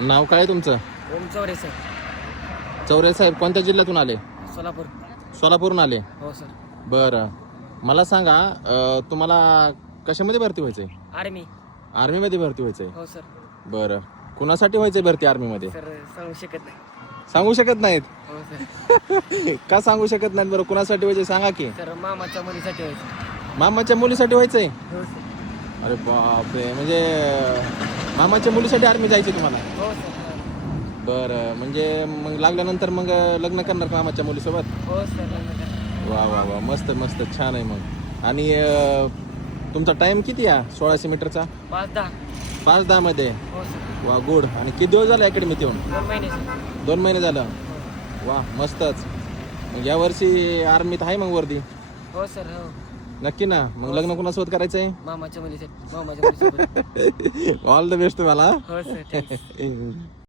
नाव काय आहे तुमचं? ओम चौरे सर. चौरे साहेब कोणत्या जिल्ह्यातून आले? सोलापूर. सोलापूरहून आले. हो सर. बरं, मला सांगा तुम्हाला कशामध्ये भरती व्हायचंय? आर्मी. आर्मीमध्ये भरती व्हायचंय? हो सर. बरं, कुणासाठी व्हायचंय भरती आर्मीमध्ये? सर सांगू शकत नाही. सांगू शकत नाहीत? हो सर. का सांगू शकत नाहीत बरं? कुणासाठी व्हायचंय सांगा की. सर मामाच्या मुलीसाठी व्हायचं. मामाच्या मुलीसाठी व्हायचंय? हो सर. अरे बापरे, म्हणजे मामाच्या मुलीसाठी आर्मी जायचे तुम्हाला? हो सर. बरं, म्हणजे मग लागल्यानंतर मग लग्न करणार का मामाच्या मुलीसोबत? हो सर. लग्न करा. वा वा वा, मस्त मस्त, छान आहे मग. आणि तुमचा टाइम किती आहे 1600 मीटरचा? 5-10. 5-10 मध्ये? हो सर. वा, गुड. आणि किती दिवस झाले अकॅडमीत येऊन? 2 महिने सर. 2 महिने झालं? हो. वा, मस्तच. मग यावर्षी आर्मीत आहे मग वर्दी? हो सर. हो. नक्की ना? मग लग्न कोणासोबत करायचंय? मामाच्या मुलीसाठी. मामाच्या मुलीसोबत. ऑल द बेस्ट तुम्हाला. हो सर. थँक्स.